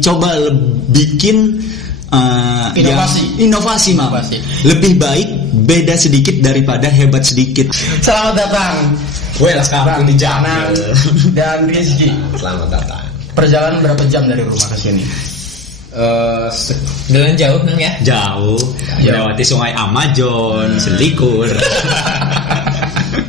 Coba bikin inovasi, Mam. Lebih baik beda sedikit daripada hebat sedikit. Selamat datang. Welcome di Janan dan Rizky. Selamat datang. Perjalanan berapa jam dari rumah ke sini? Jalan jauh Nang ya? Jauh. Melewati sungai Amazon, selikur.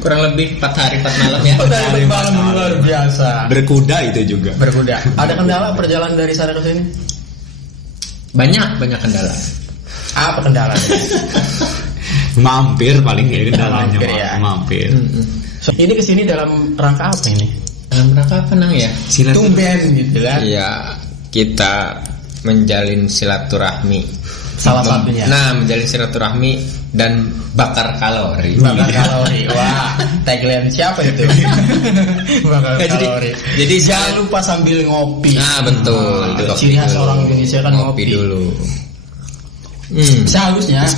Kurang lebih 4 hari 4 malam ya. 4 hari 4 malam luar biasa. Berkuda itu juga. Berkuda. Ada kendala perjalanan dari sana ke sini? Banyak kendala. Apa kendalanya? Mampir paling ya kendalanya. Mampir. So, ini kesini dalam rangka apa ini? Dalam rangka apa Nang ya? Tumben gitu kan? Iya, kita menjalin silaturahmi. Salah satunya. Nah, menjalin silaturahmi dan bakar kalori. Bakar kalori. Wah, tagline siapa itu? Bakar kalori. Jadi jangan lupa sambil ngopi. Nah, betul. Ciri khas orang Indonesia kan ngopi dulu. Seharusnya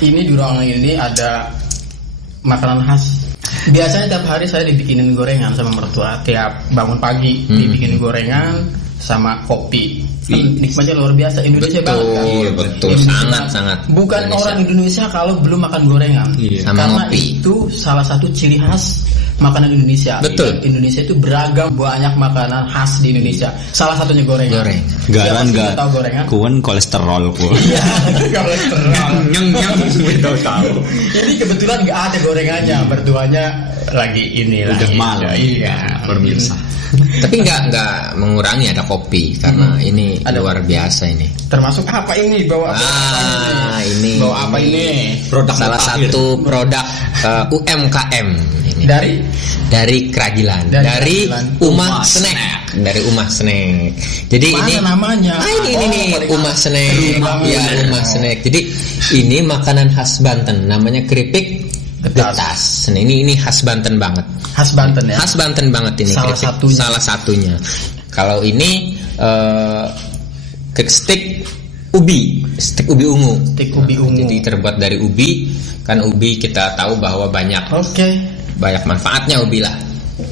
ini di ruangan ini ada makanan khas. Biasanya tiap hari saya dibikinin gorengan sama mertua. Tiap bangun pagi dibikinin gorengan sama kopi. Nikmatnya luar biasa. Indonesia banget kan? Iya betul. Sangat. Bukan Indonesia. Orang Indonesia kalau belum makan gorengan. Iya. Sama karena ngopi. Itu salah satu ciri khas makanan Indonesia. Betul. Indonesia itu beragam, banyak makanan khas di Indonesia. Salah satunya gorengan. Garan gak tahu gorengan? Kuan kolesterol ku. Iya, kolesterol. Nyeng tahu. Ini kebetulan gak ada gorengannya. Berduanya lagi ini lah. Udah malam. Iya, pemirsa. Tapi nggak mengurangi ada kopi karena ini ada. Luar biasa ini. Termasuk apa ini bawa apa ini bawa apa ini? Produk salah satu produk UMKM ini. Dari Keragilan. Dari Umah Snack. Dari Umah Snack. Jadi mana ini namanya? Ini Umah Snack. Ya Umah Snack. Jadi ini makanan khas Banten namanya keripik getas. Nah, ini khas Banten banget. Khas Banten ya. Khas Banten banget ini. Salah satunya. Kalau ini stik ubi ungu. Stik ubi ungu. Jadi terbuat dari ubi. Kan ubi kita tahu bahwa banyak manfaatnya ubi lah.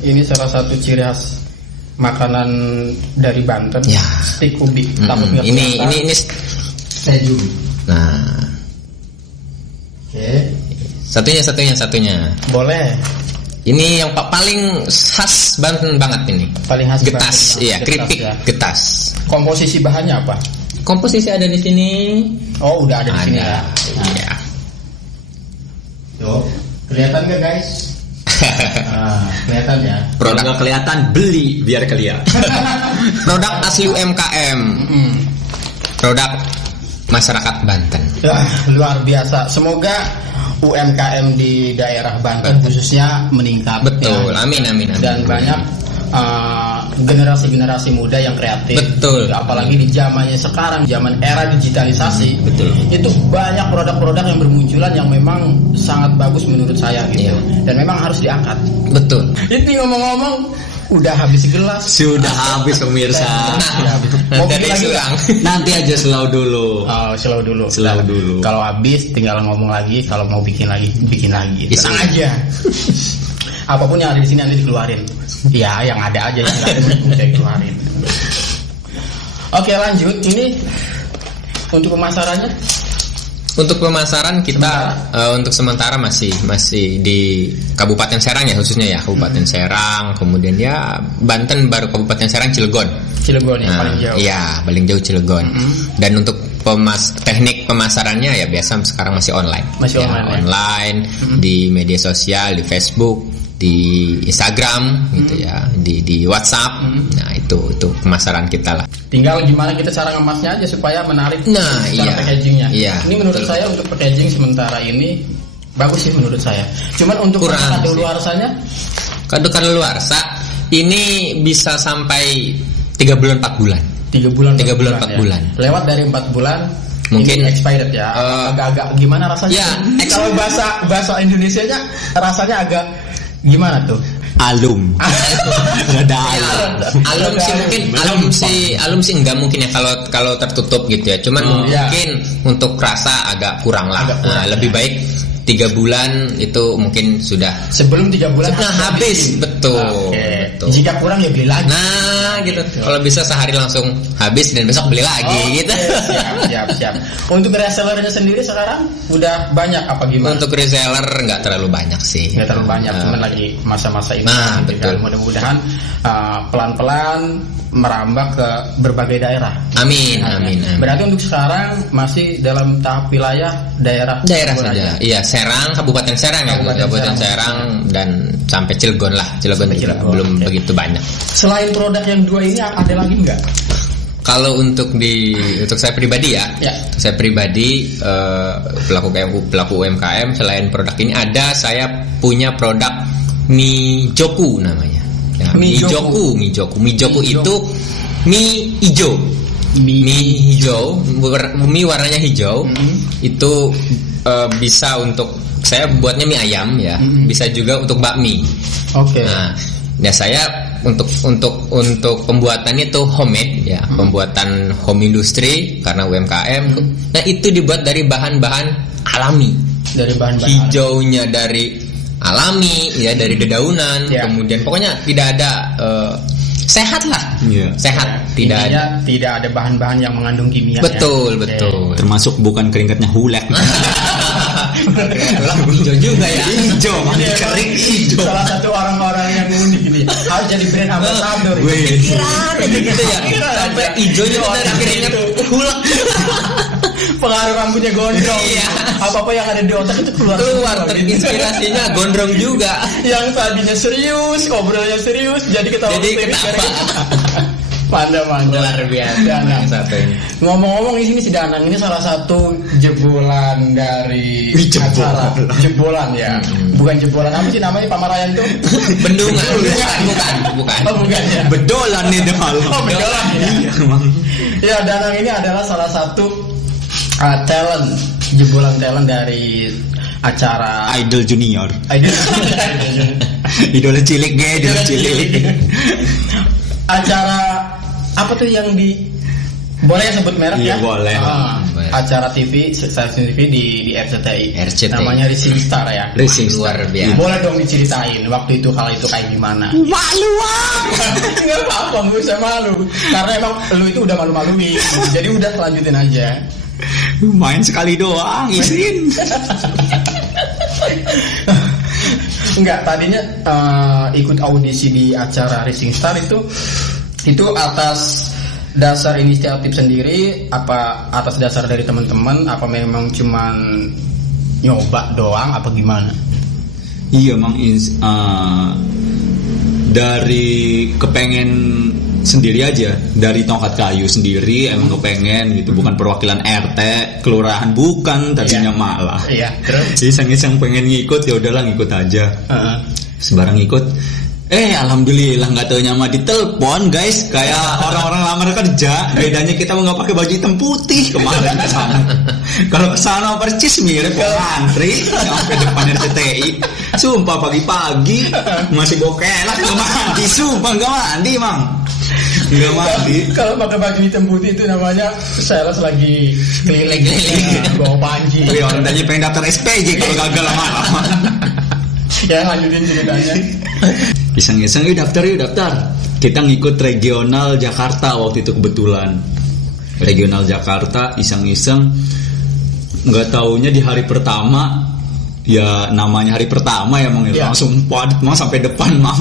Ini salah satu ciri khas makanan dari Banten. Ya. Stik ubi. Ini keju. Nah. Oke. Satunya. Boleh. Ini yang paling khas Banten banget ini. Paling khas getas, Banten. Iya, keripik ya. getas. Komposisi bahannya apa? Komposisi ada di sini. Oh, udah ada di sini ya. Iya. Tuh, kelihatan gak guys? Kelihatan ya. Produk nggak kelihatan, beli biar kelihatan. Produk asli UMKM. Produk masyarakat Banten. Luar biasa. Semoga UMKM di daerah Banten khususnya meningkat. Betul. Ya. Amin. Dan banyak generasi muda yang kreatif. Betul. Apalagi di zamannya sekarang, zaman era digitalisasi. Betul. Itu banyak produk-produk yang bermunculan yang memang sangat bagus menurut saya gitu. Iya. Dan memang harus diangkat. Betul. Ini ngomong-ngomong udah habis gelas. Sudah habis pemirsa. Kopi lagi ulang. Nanti aja slow dulu. Slow dulu. Kalau habis tinggal ngomong lagi. Kalau mau bikin lagi. Tenang aja. Apapun yang ada di sini nanti dikeluarin. Ya, yang ada aja yang saya keluarin. Oke, lanjut. Ini untuk pemasarannya. Untuk pemasaran kita untuk sementara masih di Kabupaten Serang ya khususnya ya Kabupaten Serang, kemudian ya Banten baru Kabupaten Serang Cilegon ya paling jauh. Iya paling jauh Cilegon. Dan untuk teknik pemasarannya ya biasa sekarang masih online. Online di media sosial, di Facebook, di Instagram gitu ya, di WhatsApp. Nah itu pemasaran kita lah. Tinggal gimana kita cara ngemasnya aja supaya menarik. Nah, cara packagingnya. Iya, ini menurut saya untuk packaging sementara ini bagus sih menurut saya. Cuman untuk kadaluarsanya, kadaluarsa ini bisa sampai 3 bulan 4 bulan. 3 bulan 4 bulan. Lewat dari 4 bulan mungkin expired ya. Agak gimana rasanya? Ya, kalau bahasa Indonesianya rasanya agak gimana tuh? Alum. Ada alum sih mungkin alum sih enggak mungkin ya kalau tertutup gitu ya. Cuman mungkin untuk rasa agak kurang lah. Lebih baik 3 bulan itu mungkin sudah sebelum 3 bulan habis. Betul. Betul. Jika kurang ya beli lagi. Nah, gitu. Kalau bisa sehari langsung habis dan besok beli lagi gitu. Siap. Untuk resellernya sendiri sekarang udah banyak apa gimana? Untuk reseller nggak terlalu banyak sih. Nggak terlalu banyak, cuman lagi masa-masa ini. Nah, betul. Mudah-mudahan pelan-pelan merambah ke berbagai daerah. Amin. Berarti untuk sekarang masih dalam tahap wilayah daerah saja. Iya, Serang, Kabupaten Serang ya, Kabupaten Serang dan sampai Cilegon lah. Cilegon juga belum begitu banyak. Selain produk yang 2 ini ada lagi nggak? Kalau untuk saya pribadi ya, saya pribadi pelaku UMKM, selain produk ini saya punya produk Mijoku namanya. Ya, Mijoku itu mie hijau. Mie hijau, mie warnanya hijau. Itu bisa untuk saya buatnya mie ayam ya, bisa juga untuk bakmi. Oke. Nah, ya saya untuk pembuatannya itu homemade ya, pembuatan home industry karena UMKM. Nah, itu dibuat dari bahan-bahan alami. Dari bahan-bahan hijaunya dari alami ya, dari dedaunan. Kemudian pokoknya tidak ada sehat lah. Sehat. Tidak ada bahan-bahan yang mengandung kimia. Betul. Termasuk bukan keringatnya hulek. Hijau juga ya. Hijau, kering hijau. Salah satu orang-orang yang unik ini. Harus jadi brand ambassador. Pikiran gitu ya. Sampai hijaunya dari keringat hulek. Pengaruh rambutnya gondrong. Iya. Apa-apa yang ada di otak itu keluar. Terinspirasinya gondrong juga. Yang tadinya serius, ngobrolnya serius, jadi ketawa. Mantap. Luar biasa. Danang. Satu ini. Ngomong-ngomong ini si Danang ini salah satu jebolan dari acara. Jebolan ya. Bukan jebolan apa sih namanya Pamarayan tuh? Bendungan. Bukan. Oh, bukan ya. Bedolan nih deh. Bedolan ya. Ya, Danang ini adalah salah satu jebolan talent dari acara Idol Junior. Idola cilik. Acara apa tuh yang boleh sebut merek ya? Boleh. Acara stasiun TV di RCTI. Namanya Rising Star ya. Rising luar biasa. Boleh dong diceritain waktu itu hal itu kayak gimana? Malu. Nggak apa-apa, nggak usah malu. Karena emang lu itu udah malu-maluin. Jadi udah lanjutin aja. Main sekali doang, izin. Enggak, tadinya ikut audisi di acara Rising Star itu atas dasar inisiatif sendiri, apa atas dasar dari teman-teman, apa memang cuman nyoba doang apa gimana? Iya, Mang, dari kepengen sendiri aja, dari tongkat kayu sendiri emang kepengen gitu, bukan perwakilan RT kelurahan, bukan tadinya malah. Iya, terus iseng-iseng pengen ngikut, ya udahlah ngikut aja. Sebarang ngikut. Alhamdulillah nggak taunya mah ditelepon guys, kayak orang-orang lamar kerja. Bedanya kita nggak pakai baju hitam putih kemarin ke sana. Kalau ke sana percis mirip antri sampai depan RCTI. Sumpah pagi-pagi masih bokelah nggak mandi, sumpah nggak mandi, Mang. Nggak mandi. Kalau pakai baju hitam putih itu namanya sales lagi keliling bawa panji. Orang tanya pengen daftar SPJ kalau gagal lama-lama. Ya, lanjutin ceritanya. Iseng-iseng yuk daftar. Kita ngikut regional Jakarta waktu itu kebetulan. Regional Jakarta, iseng-iseng. Nggak taunya di hari pertama, ya namanya hari pertama ya, Mang, langsung padat, Mang, sampai depan, Mang.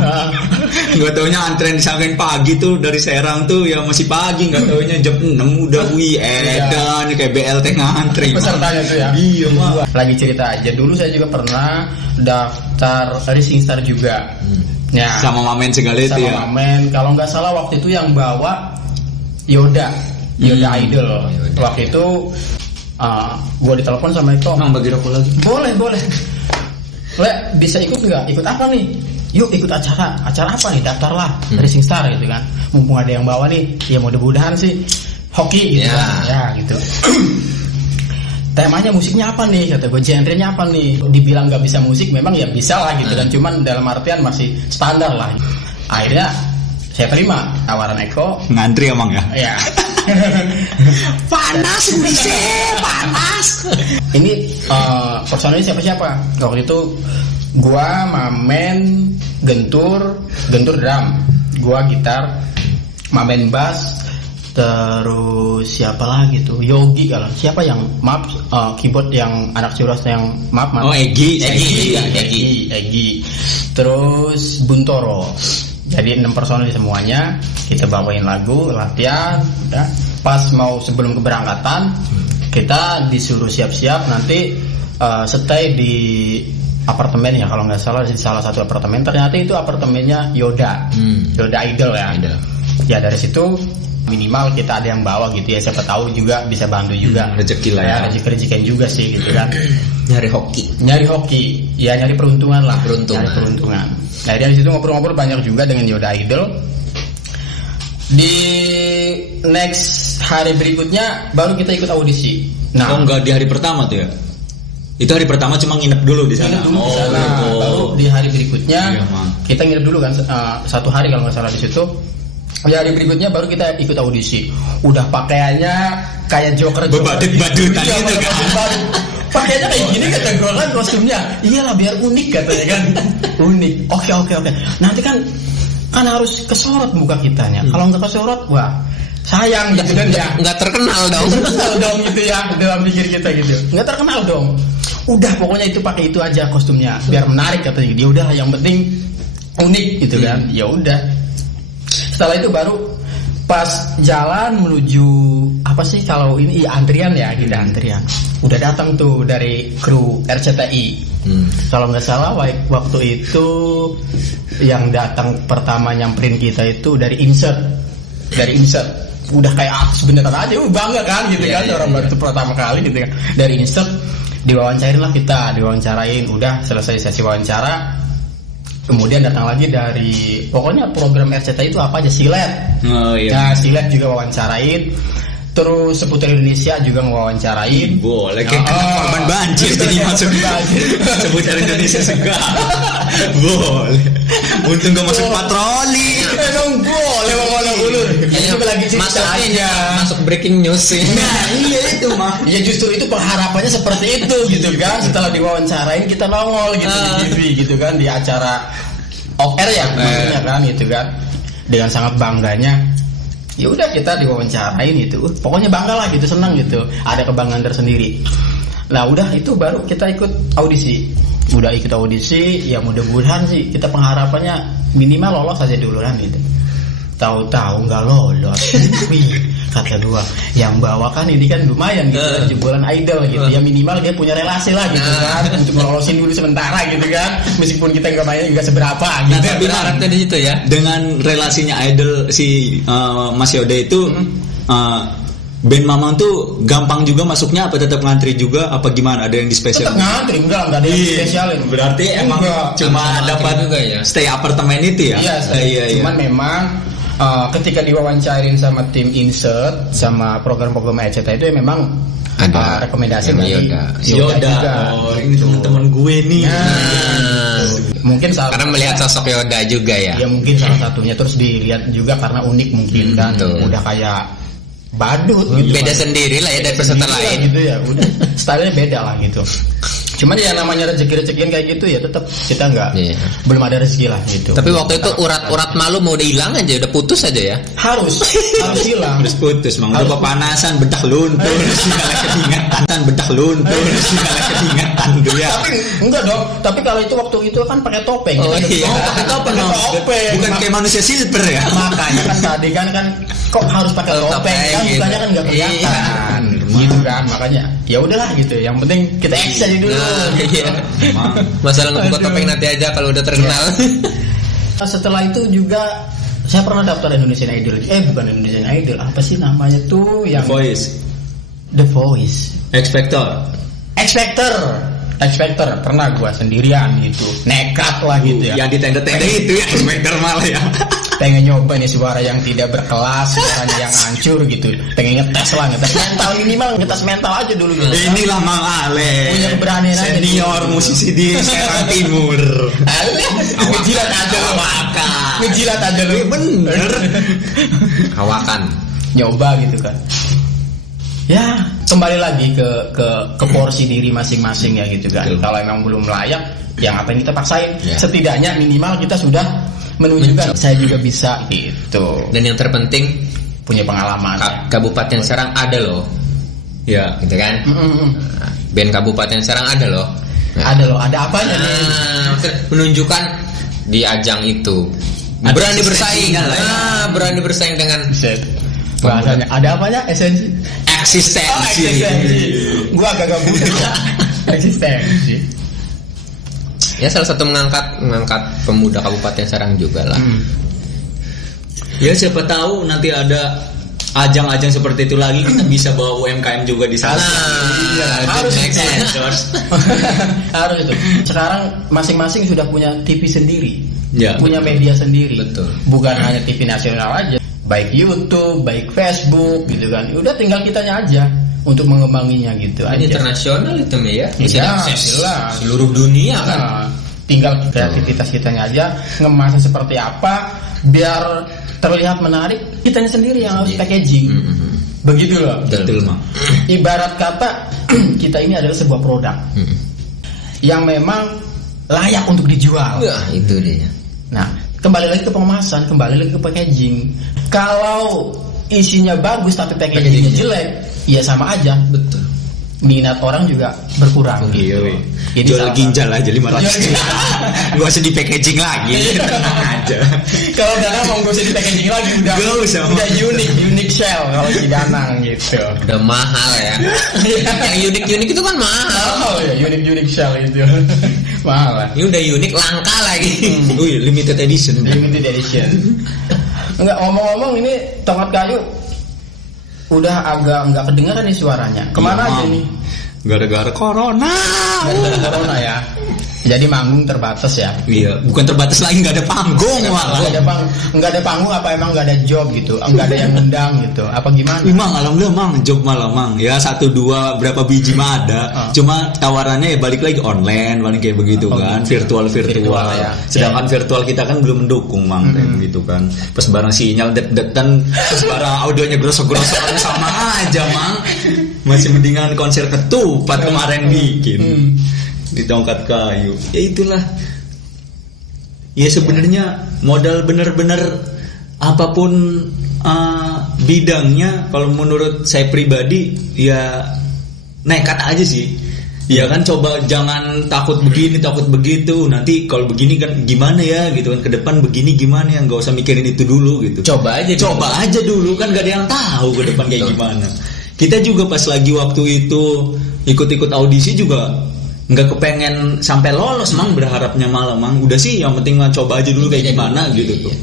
Nggak taunya antrean disangkain pagi tuh dari Serang tuh ya masih pagi, nggak taunya jam 6 udah edan kayak BLT ngantri. Pesertanya tuh ya. Iya, Mang. Lagi cerita aja, dulu saya juga pernah daftar Rising Star juga. Ya. Sama Mamen segala itu ya. Sama Mamen, kalau nggak salah waktu itu yang bawa Yoda Idol. Waktu itu gue ditelepon sama Eko. Mang, bagi rokok lagi. Boleh. Le, bisa ikut nggak? Ikut apa nih? Yuk ikut acara apa nih? Daftarlah Rising Star gitu kan. Mumpung ada yang bawa nih, ya mudah-mudahan sih hoki gitu kan. Ya gitu. Temanya musiknya apa nih? Kata gue, genrenya apa nih? Dibilang nggak bisa musik, memang ya bisa lah gitu kan. Cuman dalam artian masih standar lah. Akhirnya saya terima tawaran Eko. Ngantri, Emang ya? Iya. Panas. Ini personilnya siapa-siapa? Waktu itu gua, Mamen, Gentur drum, gua gitar, Mamen bass, terus siapa lagi tuh? Yogi kalau siapa yang keyboard yang anak Ciros yang Oh, Egi. Terus Buntoro. Jadi 6 personil semuanya, kita bawain lagu, latihan, udah. Pas mau sebelum keberangkatan, kita disuruh siap-siap nanti stay di apartemen ya, kalau nggak salah di salah satu apartemen. Ternyata itu apartemennya Yoda Idol ya. Ya dari situ minimal kita ada yang bawa gitu ya, siapa tahu juga bisa bantu juga. Rezeki lah ya. Rezeki juga sih gitu kan. Nyari hoki ya, nyari peruntungan lah. Peruntungan. Nyari peruntungan. Nah dari situ ngobrol-ngobrol banyak juga dengan Yoda Idol. Di next hari berikutnya baru kita ikut audisi. Nah, enggak di hari pertama tuh ya? Itu hari pertama cuma nginep dulu di sana. Di sana. Gitu. Baru di hari berikutnya kita nginep dulu kan 1 hari kalau nggak salah di situ. Di hari berikutnya baru kita ikut audisi. Udah pakaiannya kayak Joker. Badut-badutan iya, gitu kan. Pakaiannya kayak gini kata gue kan kostumnya. Iyalah biar unik katanya kan. Unik. Oke. Nanti kan harus kesorot muka kitanya. Kalau nggak kesorot, wah sayang gitu kan ya. Nggak terkenal dong gitu ya dalam pikir kita gitu. Nggak terkenal dong. Udah pokoknya itu pakai itu aja kostumnya biar menarik katanya. Dia udah yang penting unik gitu kan. Ya udah. Setelah itu baru pas jalan menuju apa sih kalau ini antrian ya, kita antrian. Udah datang tuh dari kru RCTI. Kalau nggak salah waktu itu yang datang pertama nyamperin kita itu dari insert. Udah kayak artis beneran aja, bangga kan gitu kan, orang baru pertama kali gitu kan. Dari insert diwawancarain, udah selesai sesi wawancara. Kemudian datang lagi dari pokoknya program RCTI itu apa aja, Silet. Oh iya. Nah, Silet juga wawancarain. Terus Seputar Indonesia juga wawancarain. Boleh kayak korban banjir jadi masuk Seputar Indonesia segala. Boleh. Untung gak masuk patroli. Emang boleh ngomong ulur. Ini juga lagi cerita aja. Masuk breaking news sih. Nah, iya itu mah. Ya justru itu pengharapannya seperti itu gitu kan. Setelah diwawancarain kita nongol gitu di TV gitu kan, di acara off air ya maksudnya kan gitu kan. Dengan sangat bangganya. Ya udah kita diwawancarain itu. Pokoknya bangga lah gitu, senang gitu. Ada kebanggaan tersendiri. Nah, udah itu baru kita ikut audisi. Udah ikut audisi, ya mudah-mudahan sih kita pengharapannya minimal lolos aja dulu kan gitu. Tahu-tahu nggak lolos. Kata gua, yang bawa kan ini kan lumayan gitu, jebolan idol gitu. Ya minimal dia punya relasi lah gitu kan, untuk ngelolosin dulu sementara gitu kan. Meskipun kita nggak main juga seberapa gitu. Nah, tapi harapnya di situ ya. Dengan relasinya idol si Mas Yoda itu, band Mamang tuh gampang juga masuknya, apa tetap ngantri juga, apa gimana? Ada yang di spesial? Tetap ngantri, enggak ada yang spesialin. Berarti emang cuma dapat juga ya stay apartemen itu ya? Iya. Cuman memang ketika diwawancarin sama tim insert sama program-program RCTI itu ya memang ada rekomendasi dari Yoda juga. Oh, ini teman-teman gue nih. Mungkin karena melihat sosok Yoda juga ya. Ya mungkin salah satunya, terus dilihat juga karena unik mungkin kan. Udah kayak badut gitu. Beda sendiri lah ya dari peserta lain gitu ya. Udah stylenya beda lah gitu. Cuman ya namanya rezeki-rezekian kayak gitu ya, tetap kita belum ada rezeki lah gitu. Tapi waktu itu urat malu mau udah hilang aja, udah putus aja ya. Harus hilang. Terus putus, Mang. Udah kepanasan, bedah luntur, segala ketingatan, bedah luntur, segala ketingatan tuh ya. Tapi enggak dong. Tapi kalau itu waktu itu kan pakai topeng. Pakai topeng. Bukan kayak manusia silver ya. Makanya kan tadi kan kok harus pakai topeng kan, mukanya kan nggak kelihatan. Gitu kan, makanya ya udahlah gitu. Yang penting kita X aja dulu. Masalah ngebuka topeng nanti aja kalau udah terkenal. Setelah itu juga saya pernah daftar Indonesian Idol. Bukan Indonesian Idol, apa sih namanya tuh yang The Voice. X Factor pernah gua sendirian gitu, nekat lah gitu ya. Yang di tenda-tenda itu ya X Factor malah ya. Pengen nyoba nih suara yang tidak berkelas, suaranya yang hancur gitu. Pengen ngetes mental, minimal ngetes mental aja dulu gitu. Inilah Mang Ale, punya keberanian senior gitu. Musisi di Serang Timur. Ngejilat aja lu. Bener. Hawakan. Nyoba gitu kan. Ya, kembali lagi ke porsi diri masing-masing ya gitu kan. Kalau emang belum layak, ya ngapain kita paksain? Setidaknya minimal kita sudah menunjukkan saya juga bisa gitu. Dan yang terpenting punya pengalaman. Kabupaten Serang ada loh. Ya, gitu kan? Band Kabupaten Serang ada loh. Ada apanya nih? Menunjukkan di ajang itu berani bersaing. Berani bersaing dengan bahasanya ada apanya? Eksistensi. Gua agak buta. Eksistensi. Ya salah satu mengangkat pemuda Kabupaten Serang juga lah. Ya siapa tahu nanti ada ajang-ajang seperti itu lagi, kita bisa bawa UMKM juga di sana. Harus harus itu. Sekarang masing-masing sudah punya TV sendiri, punya media sendiri. Betul. Bukan hanya TV nasional aja, baik YouTube, baik Facebook gitu kan. Udah tinggal kitanya aja untuk mengembanginya gitu. Ini internasional itu ya. Bisa akses seluruh dunia kan. Tinggal kreativitas kitanya aja, ngemasnya seperti apa biar terlihat menarik, kitanya sendiri yang harus packaging. Begitu loh. Betul, Mak. Ibarat kata kita ini adalah sebuah produk yang memang layak untuk dijual. Itu dia. Nah, kembali lagi ke pengemasan, kembali lagi ke packaging. Kalau isinya bagus tapi packagingnya jelek, ya sama aja. Betul. Minat orang juga berkurang. Iya. Jual ginjal aja 500. Gak usah di packaging lagi. Aja. Kalau Danang mau gak usah di packaging lagi, udah unik shell kalau di Danang gitu. Udah mahal ya. Yang unik itu kan mahal. Oh ya, unik shell itu. Mahal lah. Ini udah unik, langka lagi. Limited edition. Enggak, ngomong-ngomong ini tongkat kayu udah agak nggak kedengaran nih suaranya. Kemana aja nih? Gara-gara corona. Corona ya. Jadi manggung terbatas ya? Iya, bukan terbatas lagi, nggak ada panggung malah. Nggak ada panggung apa emang nggak ada job gitu? Nggak ada yang ngundang gitu? Apa gimana? Mang, alhamdulillah mang, job malah mang. Ya 1-2 berapa biji mah ada. Cuma tawarannya ya balik lagi online, paling kayak begitu kan, virtual ya. Sedangkan virtual kita kan belum mendukung mang, kayak begitu kan. Pas barang sinyal det-detan, pas barang audionya grosok-grosok sama aja mang. Masih mendingan konser ketupat kemarin bikin. Di tongkat kayu. Ya itulah. Ya sebenarnya modal bener-bener apapun bidangnya, kalau menurut saya pribadi ya nekat aja sih. Ya kan, coba jangan takut begini, takut begitu. Nanti kalau begini kan gimana ya gitu kan, ke depan begini gimana ya, nggak usah mikirin itu dulu gitu. Coba aja dulu kan, gak ada yang tahu ke depan kayak gimana. Kita juga pas lagi waktu itu ikut-ikut audisi juga nggak kepengen sampai lolos mang, berharapnya malah mang udah sih yang penting mah coba aja dulu kayak gimana gitu tuh.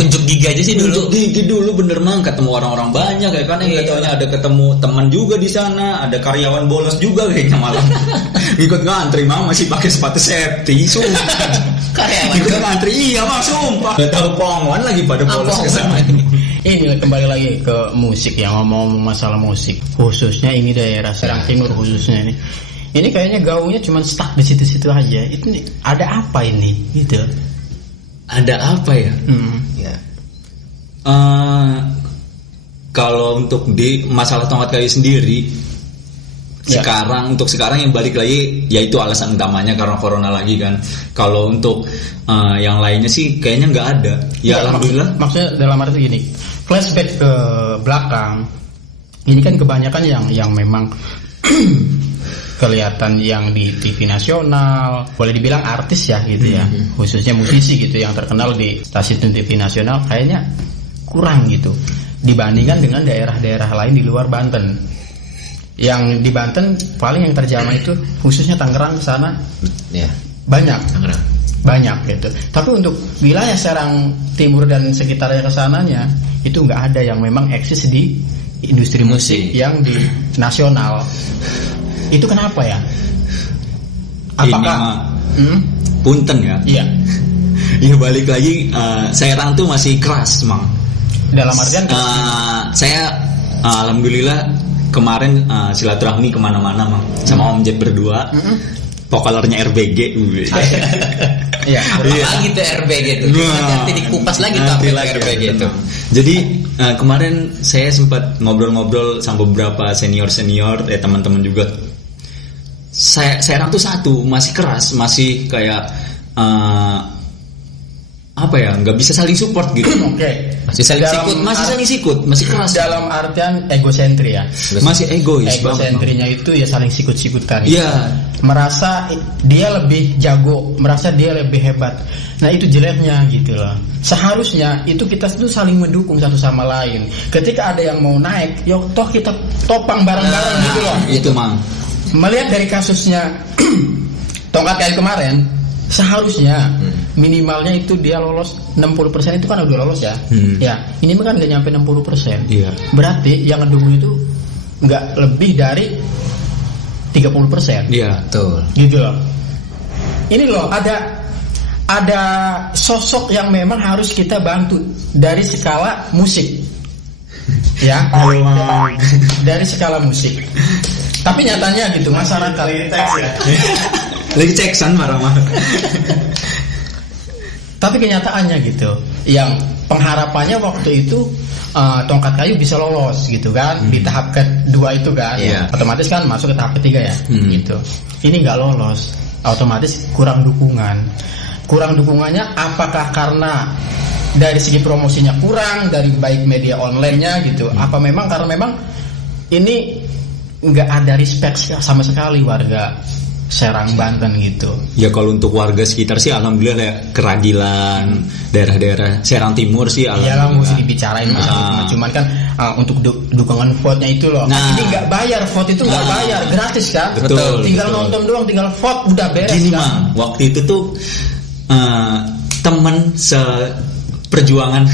Unjuk gigi aja sih dulu. Unjuk gigi dulu bener mang, ketemu orang-orang banyak ya kan, nggak taunya ada ketemu teman juga di sana, ada karyawan bolos juga kayaknya malam. Ikut ngantri mang, masih pakai sepatu safety, sumpah. Karyawan ikut ngantri, iya mang, sumpah. Gak tahu pongwan lagi pada bolos ke sana. Ini kembali lagi ke musik ya, ngomong masalah musik, khususnya ini daerah Serang Timur khususnya ini. Ini kayaknya gaungnya cuma stuck di situ-situ aja. Itu nih, ada apa ini gitu? Ada apa ya? Ya. Kalau untuk di masalah tongkat kayu sendiri, untuk sekarang yang balik lagi, yaitu alasan utamanya karena corona lagi kan. Kalau untuk yang lainnya sih kayaknya nggak ada. Ya alhamdulillah. Maksudnya dalam arti gini, flashback ke belakang, ini kan kebanyakan yang memang kelihatan yang di TV nasional, boleh dibilang artis ya gitu ya, khususnya musisi gitu yang terkenal di stasiun TV nasional, kayaknya kurang gitu dibandingkan dengan daerah-daerah lain di luar Banten. Yang di Banten paling yang terjamah itu khususnya Tangerang sana banyak gitu. Tapi untuk wilayah Serang Timur dan sekitarnya kesananya itu nggak ada yang memang eksis di industri musik yang di nasional. Itu kenapa ya? Apakah punten ya? Iya. Ya balik lagi, Serang tuh masih keras mang. Dalam artian saya alhamdulillah kemarin silaturahmi kemana-mana mang sama Om Jet berdua. Vokalernya RBG. Iya. Lagi tuh RB gitu. Nanti dikupas lagi tuh RB gitu. Jadi kemarin saya sempat ngobrol-ngobrol sama beberapa senior teman-teman juga. Saya tuh satu masih keras, masih kayak apa ya, nggak bisa saling support gitu. Oke. Masih saling sikut, masih keras. Dalam artian egosentri ya. Masih egois. Egosentrinya itu ya saling sikut-sikutkan. Iya. Merasa dia lebih jago, merasa dia lebih hebat. Nah itu jeleknya gitu loh. Seharusnya itu kita tuh saling mendukung satu sama lain. Ketika ada yang mau naik, yuk toh kita topang bareng-bareng gitu loh. Itu Mang. Melihat dari kasusnya Tongkat Kayu kemarin, seharusnya minimalnya itu dia lolos 60% itu kan udah lolos ya. Ya, ini kan nggak nyampe 60%. Iya. Berarti yang ngedukung itu nggak lebih dari 30%. Iya, betul. Gitu loh. Ini loh ada sosok yang memang harus kita bantu dari skala musik. Ya. Dari skala musik. Tapi nyatanya gitu masyarakat lagi ceksan marah-marah. Tapi kenyataannya gitu, yang pengharapannya waktu itu Tongkat Kayu bisa lolos gitu kan di tahap kedua itu kan, otomatis kan masuk ke tahap ketiga ya, gitu. Ini nggak lolos, otomatis kurang dukungan. Kurang dukungannya apakah karena dari segi promosinya kurang, dari baik media online-nya gitu, apa memang karena memang ini nggak ada respect sama sekali warga Serang Banten gitu. Ya kalau untuk warga sekitar sih alhamdulillah ya, Keragilan, daerah-daerah Serang Timur sih alhamdulillah. Iyalah mesti dibicarain cuman kan untuk dukungan vote-nya itu loh. Nah, ini nggak bayar, vote itu nggak bayar, gratis kan? Betul. Tinggal nonton doang, tinggal vote udah beres. Gini kan? Mang, waktu itu tuh temen perjuangan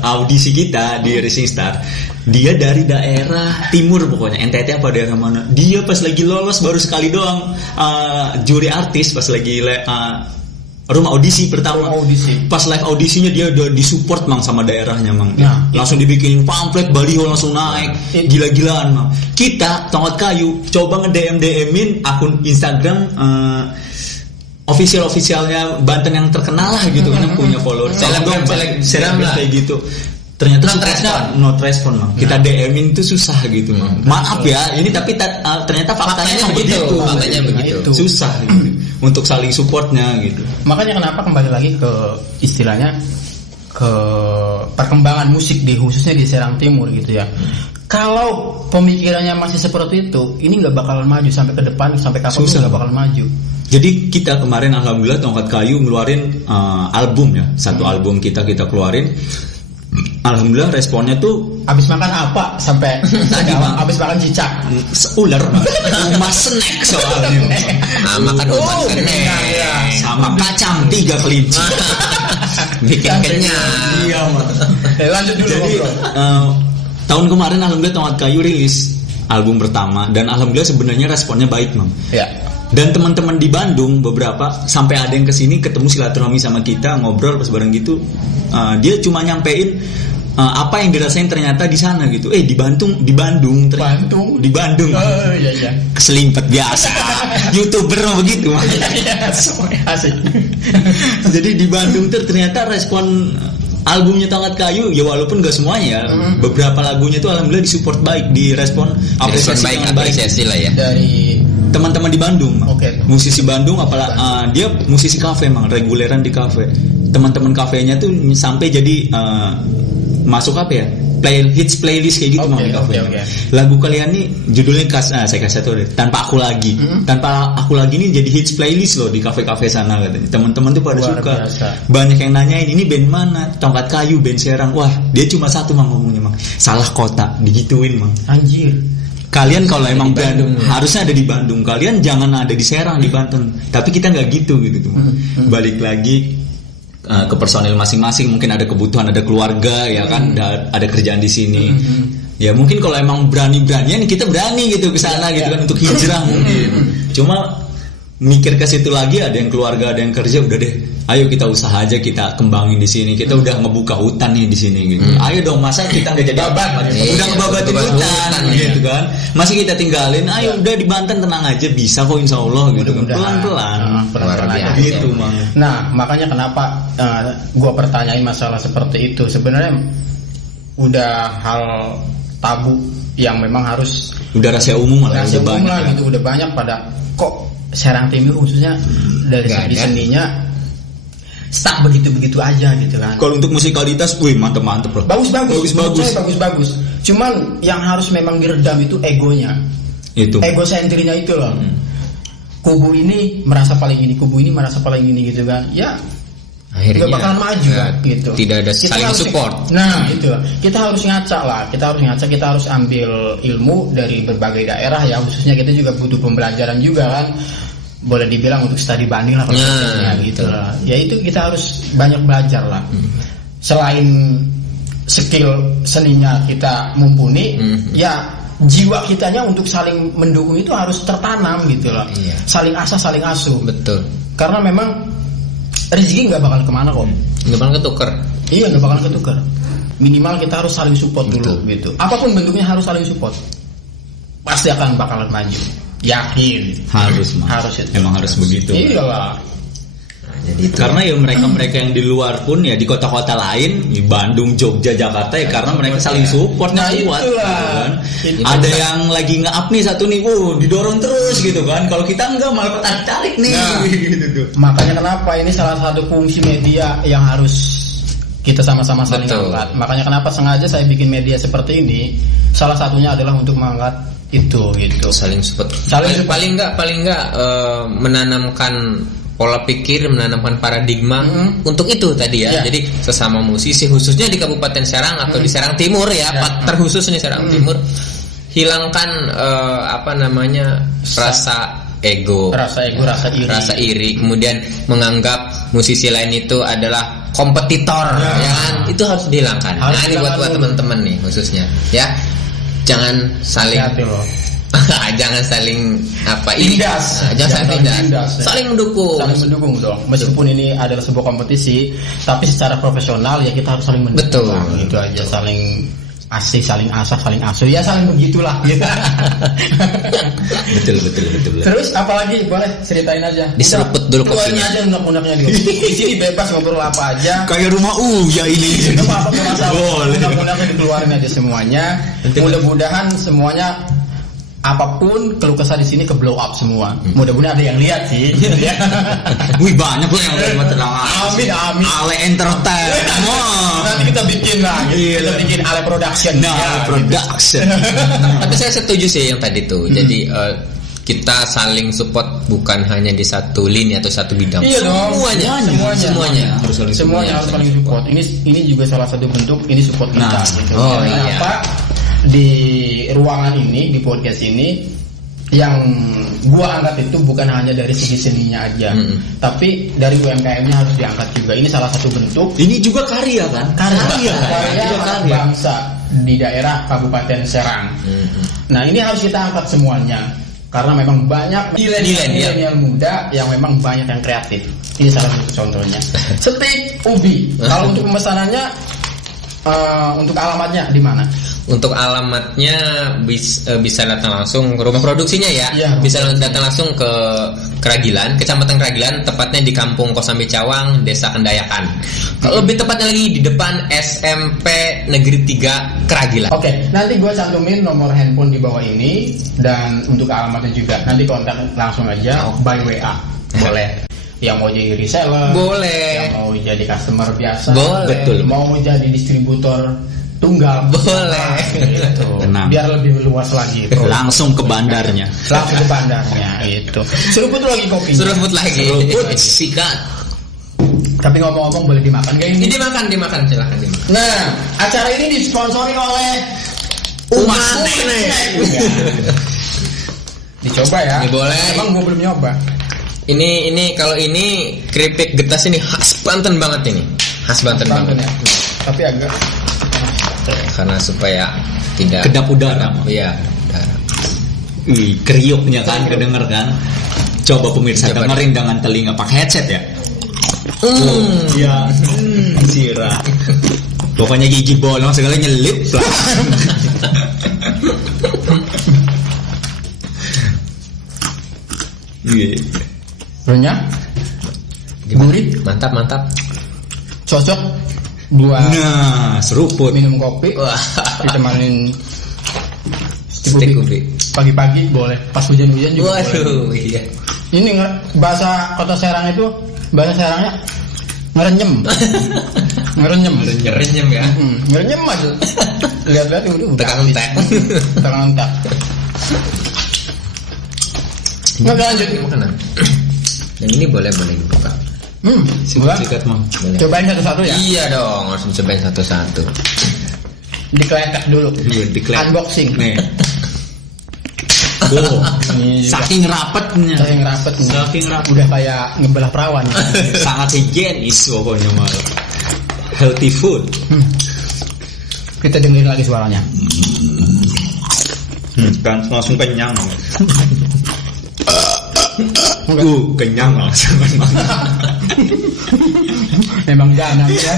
audisi kita di Rising Star, dia dari daerah timur pokoknya, NTT apa daerah mana, dia pas lagi lolos baru sekali doang juri artis pas lagi rumah audisi pertama. Pas live audisinya dia udah disupport Mang sama daerahnya Mang. Nah, langsung dibikinin pamflet, baliho langsung naik, gila-gilaan Mang. Kita Tongkat Kayu coba nge-DM-in akun Instagram officialnya Banten yang terkenal lah gitu kan, punya follower selebgram kayak gitu. Ternyata not respon Mang. Kita DM-in itu susah gitu Mang. Maaf ya, ini tapi ternyata faktanya begitu. Susah gitu untuk saling supportnya gitu. Makanya kenapa kembali lagi ke istilahnya ke perkembangan musik khususnya di Serang Timur gitu ya. Kalau pemikirannya masih seperti itu, ini nggak bakalan maju sampai ke depan, sampai kapan pun nggak bakal maju. Jadi kita kemarin alhamdulillah Tongkat Kayu ngeluarin album ya, satu album kita keluarin. Alhamdulillah responnya tuh habis makan apa sampai tadi habis makan cicak, ular, rumah snack soalnya. Makan rumah snack sama kacang 3 kelinci. Bikin kenyang. Iya, lanjut dulu. Jadi tahun kemarin alhamdulillah Tongkat Kayu rilis album pertama dan alhamdulillah sebenarnya responnya baik Mang. Ya. Dan teman-teman di Bandung beberapa sampai ada yang kesini ketemu silaturahmi sama kita, ngobrol pas bareng gitu, dia cuma nyampein apa yang dirasain ternyata di sana gitu. Di Bandung ternyata. Di Bandung. Oh iya. Keselimpet biasa. YouTuber mah begitu mah. Asik. Jadi di Bandung ternyata respon albumnya Tongkat Kayu ya walaupun gak semuanya ya, beberapa lagunya itu alhamdulillah disupport baik, direspon apresiasi lah ya dari teman-teman di Bandung. Musisi Bandung dia musisi kafe Mang, reguleran di kafe. Teman-teman kafenya tuh sampai jadi masuk apa ya, playlist kayak gitu Mang di kafe. Lagu kalian nih judulnya saya kasih satu deh, tanpa aku lagi. Tanpa aku lagi nih jadi hits playlist loh di kafe-kafe sana katanya. Teman-teman tuh pada suka. Banyak yang nanyain ini band mana, Tongkat Kayu, band Serang. Wah, dia cuma satu Mang ngomongnya Mang, salah kota, digituin Mang. Anjir. Kalian kalau emang Bandung harusnya ada di Bandung, kalian jangan ada di Serang di Banten. Tapi kita nggak gitu tuh. Balik lagi ke personil masing-masing, mungkin ada kebutuhan, ada keluarga ya kan, ada kerjaan di sini. Ya mungkin kalau emang berani-beranian kita berani gitu ke sana gitu kan untuk hijrah mungkin. Cuma mikir ke situ lagi, ada yang keluarga, ada yang kerja, udah deh, ayo kita usaha aja, kita kembangin di sini. Kita udah ngebuka hutan nih di sini gitu. Ayo dong, masa kita nggak jadi apa? Udah ngebabatin hutan gitu kan. Masih kita tinggalin, ayo udah di Banten tenang aja, bisa kok insya Allah gitu kan. Pelan-pelan aja gitu, Mang. Nah, makanya kenapa gua pertanyain masalah seperti itu. Sebenarnya udah hal tabu yang memang harus udah rahasia umum lah, rahasia udah umum banyak lah gitu, udah banyak pada kok Serang Timur khususnya dari segi seninya stuck begitu aja gitu kan. Kalau untuk musikalitas, wih mantep loh. Bagus. Bagus. Cuman yang harus memang diredam itu egonya. Itu. Egosentrinya itu loh. Kubu ini merasa paling ini, kubu ini merasa paling ini gitu kan. Ya akhirnya gak bakalan maju kan gitu. Tidak ada saling support. Nah itu kita harus ngaca lah. Kita harus ambil ilmu dari berbagai daerah ya. Khususnya kita juga butuh pembelajaran juga kan. Boleh dibilang untuk studi banding lah kalau gitu lah. Ya itu kita harus banyak belajar lah. Selain skill seninya kita mumpuni, ya jiwa kitanya untuk saling mendukung itu harus tertanam gitu loh. Saling asah, saling asuh. Betul. Karena memang rezeki nggak bakal kemana kok. Nggak bakal ketuker. Iya, nggak bakal ketuker. Minimal kita harus saling support dulu gitu. Apapun bentuknya harus saling support. Pasti akan bakalan maju. Yakin. Harus itu. Emang harus begitu. Iyalah. Jadi itu. Karena ya mereka yang di luar pun ya di kota-kota lain, di Bandung, Jogja, Jakarta ya karena mereka saling support kuat gitu kan. Ada yang lagi nge-up nih satu nih, didorong terus gitu kan. Kalau kita enggak malah tarik nih gitu. Makanya kenapa ini salah satu fungsi media yang harus kita sama-sama saling angkat. Makanya kenapa sengaja saya bikin media seperti ini. Salah satunya adalah untuk mengangkat itu gitu. Saling support. Paling enggak menanamkan pola pikir, menanamkan paradigma untuk itu tadi ya. Jadi sesama musisi khususnya di Kabupaten Serang atau di Serang Timur ya, terkhusus nih Serang Timur, hilangkan rasa ego, rasa iri, kemudian menganggap musisi lain itu adalah kompetitor, ya kan? Itu harus dihilangkan. Nah, ini buat teman-teman nih khususnya, ya. Jangan saling jangan saling tindas. Jangan saling tindas. Saling mendukung dong. Meskipun ini adalah sebuah kompetisi, tapi secara profesional ya kita harus saling mendukung. Betul. Itu aja, saling asih, saling asah, saling asuh. Ya saling begitulah gitu. Betul. Terus apalagi boleh ceritain aja. Diseruput dulu kopinya. Aja unek-uneknya dulu. Isi bebas ngobrol apa aja. Kayak rumah ya ini. Apa boleh. Unek-uneknya dikeluarin aja semuanya. Mudah-mudahan semuanya apapun keluh kesah di sini ke blow up semua. Mudah-mudahan ada yang lihat sih. Wih banyak loh yang terima terang. Amin. Ale Entertain. Nanti kita bikin lah. Kita bikin Ale Production. Production. Tapi saya setuju sih yang tadi tuh. Jadi kita saling support bukan hanya di satu lini atau satu bidang. Iya dong. Semuanya harus saling support. Ini juga salah satu bentuk ini support kita. Gitu. Oh iya. Di ruangan ini, di podcast ini, yang gua angkat itu bukan hanya dari segi seninya aja, tapi dari UMKM-nya harus diangkat juga. Ini salah satu bentuk. Ini juga karya kan? Karya bangsa di daerah Kabupaten Serang. Nah ini harus kita angkat semuanya, karena memang banyak milenial muda yang memang banyak yang kreatif. Ini salah satu contohnya. Steak Ubi. Kalau untuk pemesanannya, untuk alamatnya di mana? Untuk alamatnya bisa datang langsung ke rumah produksinya ya. Bisa datang langsung ke Keragilan, Kecamatan Keragilan, tepatnya di Kampung Kosambi Cawang, Desa Kendayakan. Lebih tepatnya lagi di depan SMP Negeri 3 Keragilan. Oke, nanti gue cantumin nomor handphone di bawah ini, dan untuk alamatnya juga nanti kontak langsung aja by WA. Boleh. Yang mau jadi reseller, boleh. Yang mau jadi customer biasa, boleh. Betul. Mau jadi distributor tunggal, boleh. Gitu. Biar lebih luas lagi. Langsung ke bandarnya. Itu. Seruput lagi kopinya. Seruput sikat. Tapi ngomong-ngomong boleh dimakan kayak ini? Dimakan, silahkan dimakan. Nah, acara ini disponsori oleh Umasne. Dicoba ya. Ini boleh. Emang gue belum nyoba. Ini kalau ini keripik getas ini khas Banten banget ini. Khas Banten banget. Ya. Tapi agak karena supaya tidak kedap udara. Iya, kriuknya kan kedenger kan. Coba pemirsa Coba dengerin dengan telinga pakai headset ya. Iya. Sirah. Pokoknya gigi bolong segala nyelip lah. Iya. Renyah, gurih, Mantap. cocok buat Nah, seruput. minum kopi, Wah. ditemanin Steak ubi. pagi-pagi boleh, pas hujan-hujan juga boleh. Waduh, iya. Ini bahasa kota Serang itu, bahasa Serangnya ngerenyem. Ngerenyem Renyem ya. Ngerenyem aja. Lihat-lihat udah Tekan entek. tekan entek. Nggak lanjut. Makanan. Yang ini boleh dibuka. Buat Sikat mah. Boleh. cobain satu-satu ya. Iya dong, harus dicobain satu-satu. Dikeletek dulu. Iya, dikeletek. Unboxing. Nih. Oh, Ini juga saking rapetnya. saking rapet nih. Saking rapet. Udah kayak ngebelah perawan. Sangat higienis pokoknya mah. Healthy food. Kita dengerin lagi suaranya. Kan langsung kenyang. Enggak. Kenyang langsung. Memang Danang ya.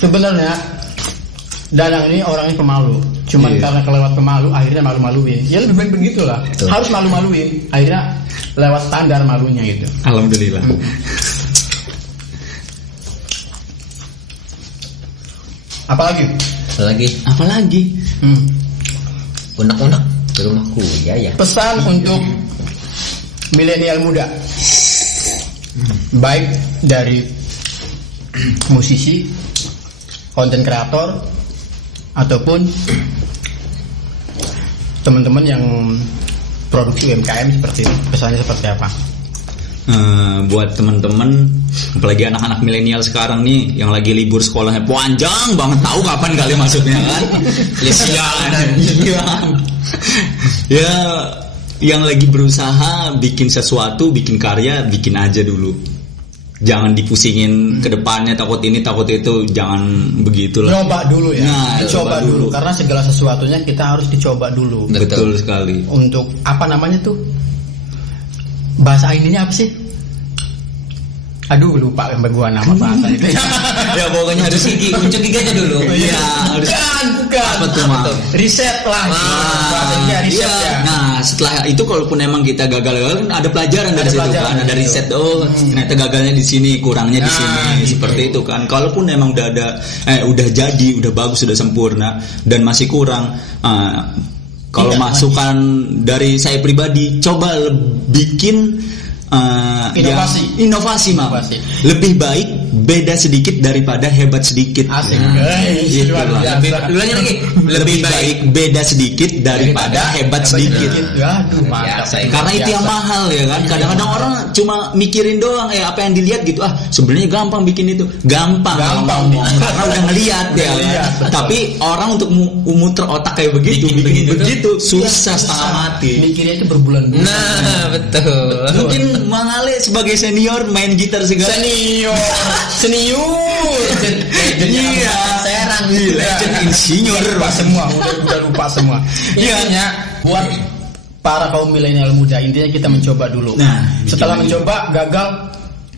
Sebenarnya Danang ini orangnya pemalu. Cuman Iya. karena kelewat pemalu, akhirnya malu-maluin. Ya lebih baik begitulah. Betul. Harus malu-maluin. Akhirnya lewat standar malunya gitu. Alhamdulillah. Apalagi? Apalagi? Unek-unek di rumahku ya. Pesan untuk milenial muda, baik dari musisi, konten kreator, ataupun teman-teman yang produksi UMKM seperti itu. Pesannya seperti apa? Buat teman-teman, apalagi anak-anak milenial sekarang nih yang lagi libur sekolahnya panjang banget, tahu kapan kali masuknya kan? Kesian. Iya. Ya, yang lagi berusaha bikin sesuatu, bikin karya, bikin aja dulu. Jangan dipusingin ke depannya, takut ini takut itu, jangan begitulah. Coba dulu ya. Nah, Coba coba dulu. dulu. Karena segala sesuatunya kita harus dicoba dulu. Betul sekali. Untuk apa namanya tuh? Bahasa ininya apa sih? Aduh, lupa gua nama bahasa itu. Ya pokoknya harus Unjuk gigi aja dulu. Iya, harus. Bukan. Apa tuh, Mam? Riset lah. Bahasa Indonesia riset Iya. ya. Nah, setelah itu kalaupun emang kita gagal kan ada pelajaran dari Ada situ pelajaran, kan, ada betul. riset. Oh, ternyata gagalnya di sini, kurangnya di Nah, sini, gitu. seperti itu kan. Kalaupun emang udah jadi, udah bagus, sudah sempurna dan masih kurang, kalau Tidak masukan dari saya pribadi, coba bikin inovasi, Mam. Inovasi. Lebih baik beda sedikit daripada hebat sedikit. Asik. Gitu Luar lah. biasa. Dulunya lagi. Lebih baik beda sedikit daripada hebat sedikit. Aduh, mantap. Biasa, Karena itu yang mahal ya kan. Kadang-kadang orang cuma mikirin doang apa yang dilihat gitu. Sebenarnya gampang bikin itu. Gampang. Gampang. Karena udah ngelihat ya kan. Iya, betul. Tapi orang untuk muter otak kayak begitu, bikin begitu susah setengah mati. Mikirnya itu berbulan-bulan. Nah, betul. Mungkin Mang Ale sebagai senior main gitar segala. Senior. Iya. Serang. Legend insinyur. Lupa semua, udah lupa semua. Iya. Intinya buat para kaum milenial muda, intinya kita mencoba dulu. Nah, setelah bikin mencoba gagal,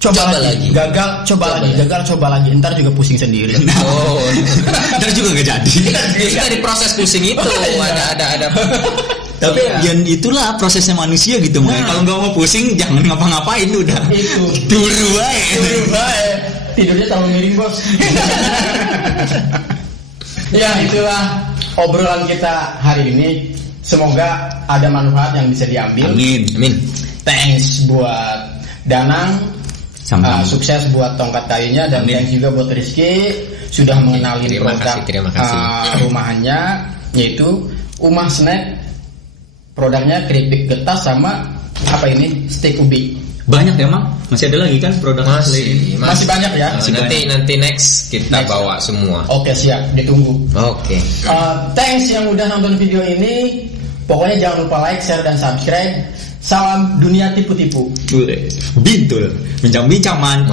coba lagi. Gagal, coba lagi. Gagal, coba lagi. Ntar juga pusing sendiri. Oh. Dan juga nggak jadi. Justru dari proses pusing itu ada. Tapi ya itulah prosesnya manusia gitu. Makanya kalau nggak mau pusing jangan ngapa-ngapain udah. Itu. Dulu aja. Tidurnya terlalu miring, Bos. Ya, itulah obrolan kita hari ini. Semoga ada manfaat yang bisa diambil. Amin. Thanks buat Danang. Sama-sama. Sukses buat tongkat kayunya dan Amin. thanks juga buat Rizky sudah mengenali Terima produk kasih. rumahannya, yaitu Umah Snack. Produknya keripik getas sama apa ini, steak ubi. Banyak ya, Mang? Masih ada lagi kan produk asli? Masih banyak ya. Nanti next kita Next. bawa semua. Oke, siap, ditunggu. Oke. Thanks yang udah nonton video ini. Pokoknya jangan lupa like, share dan subscribe. Salam dunia tipu-tipu. Bintul. Bincang-bincang, man.